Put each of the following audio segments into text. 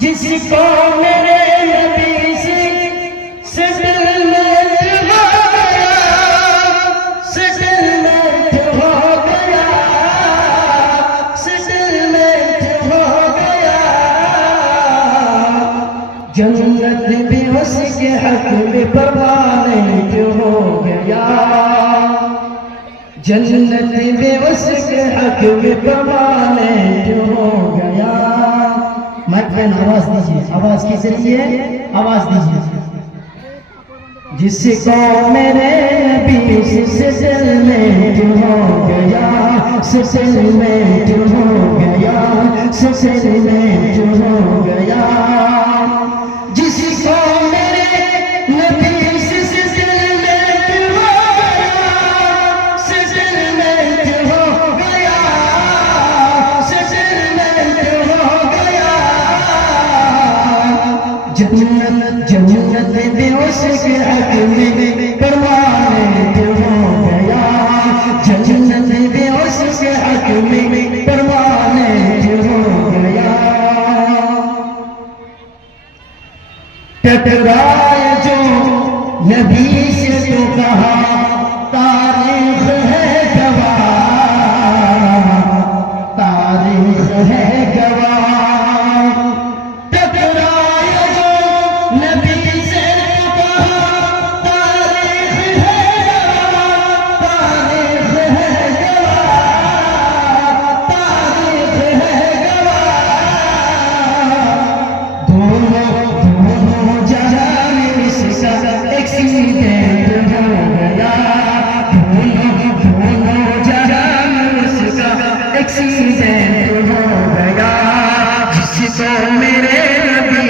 जिसको मेरे नबी से सेटलमेंट हो गया जन्नत भी उसके हक में परमानेंट हो गया जन्नत भी उसके हक में परमानेंट हो गया। माइक आवाज दीजिए, आवाज किस रही है, आवाज दीजिए। जिसको मेरे नबी से सेटलमेंट हो गया सेटलमेंट हो गया सेटलमेंट हो गया जिसको मेरे नबी से सेटलमेंट हो गया सेटलमेंट हो गया सेटलमेंट हो गया जन्नत जन्नत भी उसके हक में परमानेंट हो गया जन्नत भी उसके हक में परमानेंट हो गया। टकराए जो नबी से तो कहा तारीख है गवाह तारीख है गवाह टकराए जो नबी से तो कहा तारीख है गवाह तारीख है गवाह तारीख है गवाह दोनों जहां में इसका एक्सीडेंट हो गया दोनों जहां में इसका एक्सीडेंट हो गया जिसको मेरे नबी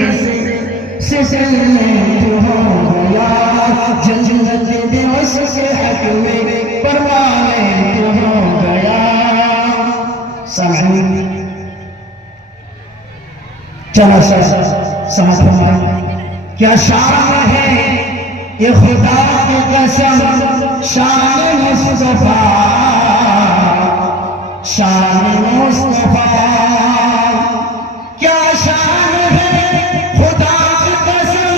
से सेटलमेंट हो गया जन्नत भी उसके हक में परमानेंट हो गया। चला समझ क्या शान है ये खुदा की कसम शान मुस्तफा क्या शान है खुदा की कसम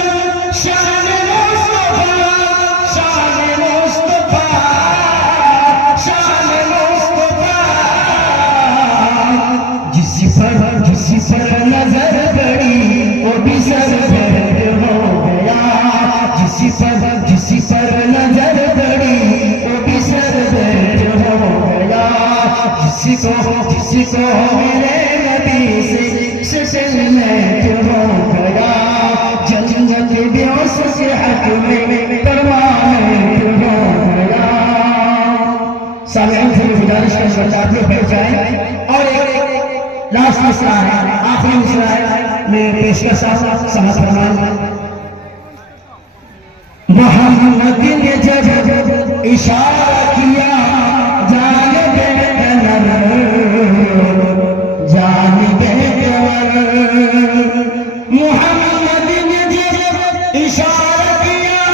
शान मुस्तफा जिस पर नजर पड़ी वो भी सरदर्द हो गया जिस पर नजर पड़ी वो भी सरदर्द हो गया जिसको मेरे नबी से सेटलमेंट हो गया जन्नत भी उसके हक में परमानेंट हो गया। सामने से गुजारिश करता आप लोग बैठ जाएं और एक लास्ट मिसरा है आखिरी मिसरा है मैं पेश कर समझ फरमान मोहम्मद ने जब इशारा किया जानिबे मोहम्मद ने जब इशारा किया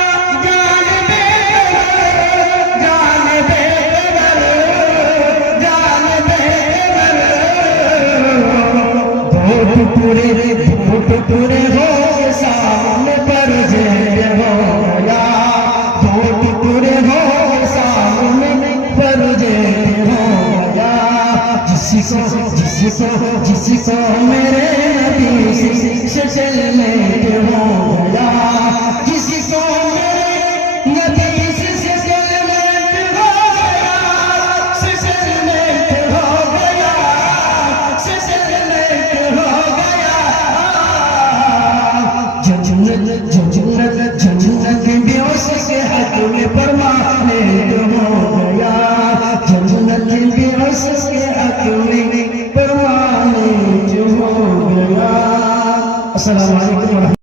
पूरे हो सामने पर जय हो गया पूरे हो सामने पर जय हो गया जिसको मेरे नबी से सेटलमेंट हो